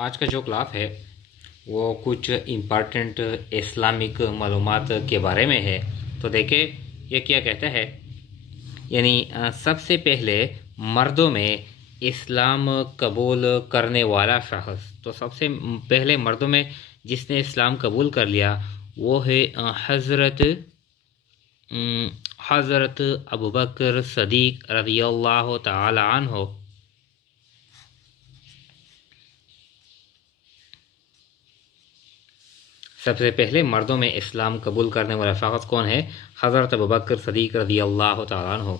आज का जो क्लास है वो कुछ इम्पॉर्टेंट इस्लामिक मालूमात के बारे में है। तो देखिए ये क्या कहता है, यानी सबसे पहले मर्दों में इस्लाम कबूल करने वाला शख्स। तो सबसे पहले मर्दों में जिसने इस्लाम कबूल कर लिया वो है हज़रत अबू बकर सदीक रज़ियल्लाहु ताला अन्हु। सबसे पहले मर्दों में इस्लाम कबूल करने वाला शख्स कौन है? हज़रत अबू बकर सदीक रज़ियल्लाहु ताला अन्हु।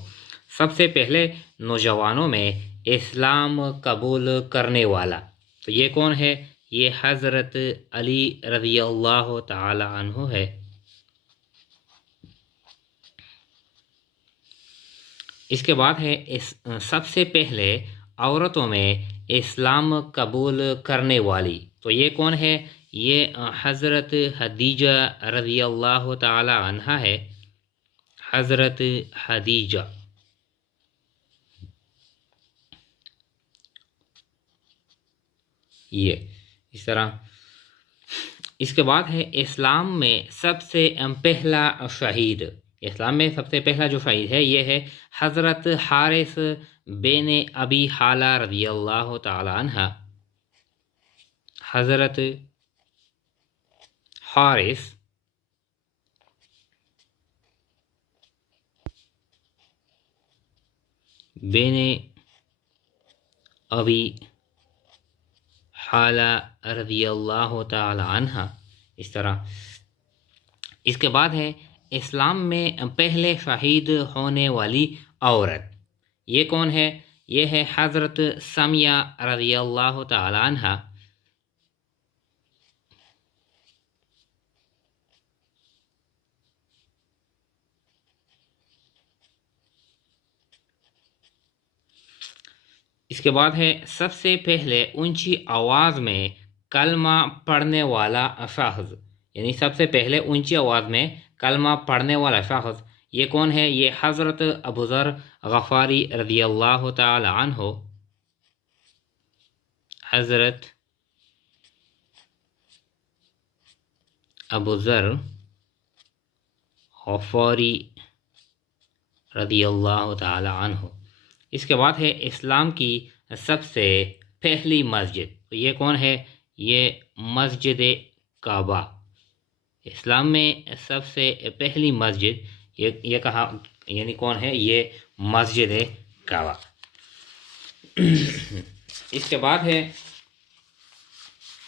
सबसे पहले नौजवानों में इस्लाम कबूल करने वाला, तो ये कौन है? ये हज़रत अली रज़ियल्लाहु ताला अन्हु है। इसके बाद है सबसे पहले औरतों में इस्लाम कबूल करने वाली, तो ये कौन है? ये हज़रत खदीजा रज़ियल्लाहु ताला अन्हा है। हज़रत खदीजा। ये इस तरह। इसके बाद है इस्लाम में सबसे पहला शहीद। इस्लाम में सबसे पहला जो शहीद है ये है हज़रत हारिस बिन अबी हाला रज़ियल्लाहु ताला अन्हा। हज़रत हारिस बिन अबी हाला रज़ियल्लाहु ताला अन्हा। इस तरह। इसके बाद है इस्लाम में पहले शहीद होने वाली औरत, ये कौन है? ये है हज़रत समिया रज़ियल्लाहु ताला अन्हा। इसके बाद है सबसे पहले ऊंची आवाज़ में कलमा पढ़ने वाला शख्स, यानी सबसे पहले ऊंची आवाज़ में कलमा पढ़ने वाला शख्स, ये कौन है? ये हज़रत अबू ज़र गफ़ारी रज़ियल्लाहु ताला अन्हु। हज़रत अबू ज़र गफ़ारी रज़ियल्लाहु ताला अन्हु। इसके बाद है इस्लाम की सबसे पहली मस्जिद, तो ये कौन है? ये मस्जिद काबा। इस्लाम में सबसे पहली मस्जिद ये कहा, यानी कौन है? ये मस्जिद काबा। इसके बाद है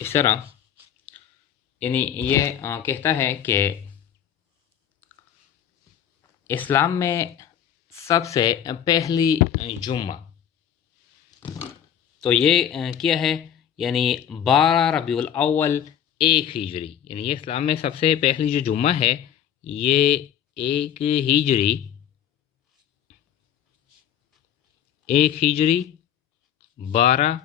इस तरह, यानी ये कहता है कि इस्लाम में सबसे पहली जुम्मा, तो ये क्या है? यानी 12 रबीउल अव्वल 1 हिजरी, यानी ये इस्लाम में सबसे पहली जो जुम्मा है ये 1 हिजरी 12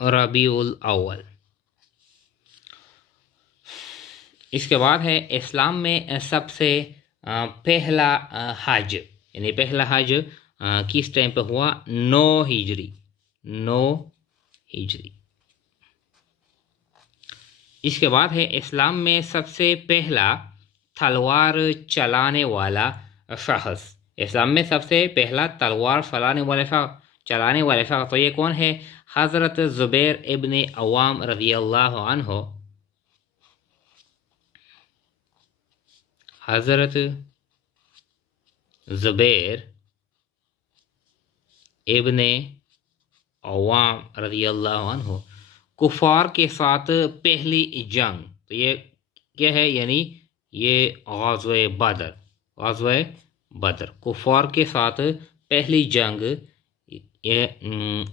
रबीउल अव्वल। इसके बाद है इस्लाम में सबसे पहला हज, यानी पहला हज किस टाइम पे हुआ? 9 हिजरी। इसके बाद है इस्लाम में सबसे पहला तलवार चलाने वाला शख्स। इस्लाम में सबसे पहला तलवार चलाने वाले शख्स, तो ये कौन है? हज़रत ज़ुबैर इब्न अवाम रज़ियल्लाहु अन्हु। हज़रत ज़ुबैर इब्न अवाम रज़ियल्लाहु अन्हु। कुफार के साथ पहली जंग, तो ये क्या है? यानी ये ग़ज़वे बदर। कुफार के साथ पहली जंग ये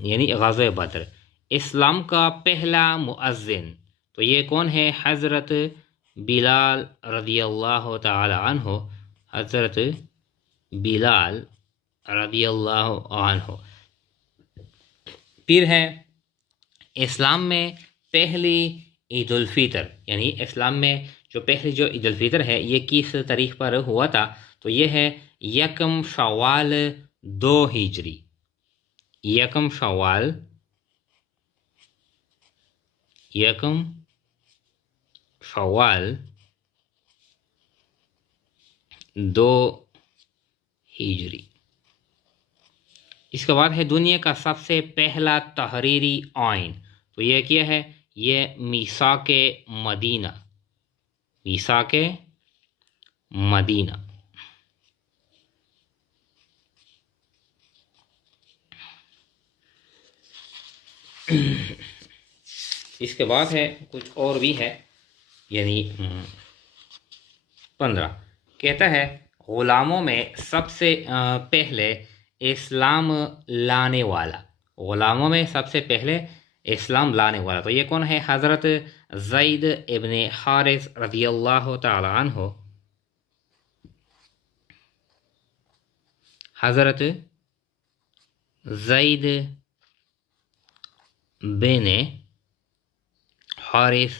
यानी ग़ज़वे बदर। इस्लाम का पहला मुअज़्ज़िन, तो ये कौन है? हज़रत बिलाल रज़ियल्लाहु ताला अन्हु। हज़रत बिलाल रज़ियल्लाहु अन्हु। फिर है इस्लाम में पहली ईद उल फितर, यानी इस्लाम में जो पहली जो ईद उल फितर है ये किस तारीख पर हुआ था? तो ये है 1 शव्वाल 2 हिजरी। यकम शवाल, यकम शवाल 2 हिजरी। इसके बाद है दुनिया का सबसे पहला तहरीरी आइन। तो ये क्या है? ये मीसाके मदीना, मीसाके मदीना। इसके बाद है कुछ और भी है, यानी 15 कहता है ग़ुलामों में सबसे पहले इस्लाम लाने वाला, ग़ुलामों में सबसे पहले इस्लाम लाने वाला। तो ये कौन है? हज़रत ज़ैद इब्ने हारिस रज़ियल्लाहु ताला अन्हु, हज़रत ज़ैद बिन हारिस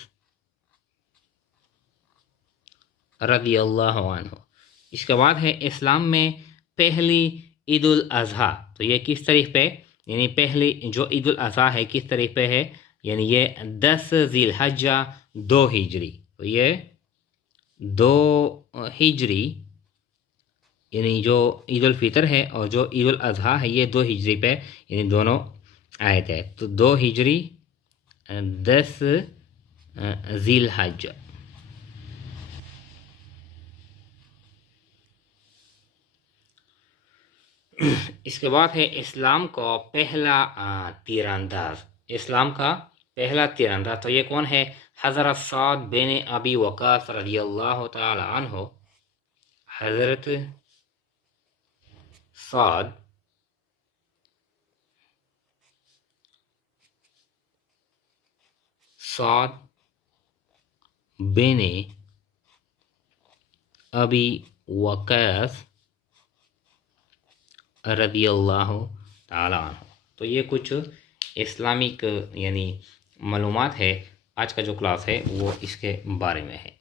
रज़ियल्लाहु अन्हु। इसके बाद है इस्लाम में पहली ईद उल अज़हा। तो ये किस तारीख पे, यानी पहली जो ईद उल अज़हा है किस तारीख पे है? यानी ये 10 ज़िलहज्जा 2 हिजरी। तो ये 2 हिजरी, यानी जो ईद उल फितर है और जो ईद उल अज़हा है ये 2 हिजरी पे, यानी दोनों आए थे। तो 2 हिजरी 10 ज़िलहज्जा। इसके बाद है इस्लाम का पहला तीरंदाज, इस्लाम का पहला तीरंदाज। तो ये कौन है? हज़रत साद बिन अबी वक़ास रज़ियल्लाहु ताला अन्हु, हज़रत साद बिन अबी वक़ास रज़ियल्लाहु ताला अन्हु। तो ये कुछ इस्लामिक यानी मालूमात है। आज का जो क्लास है वो इसके बारे में है।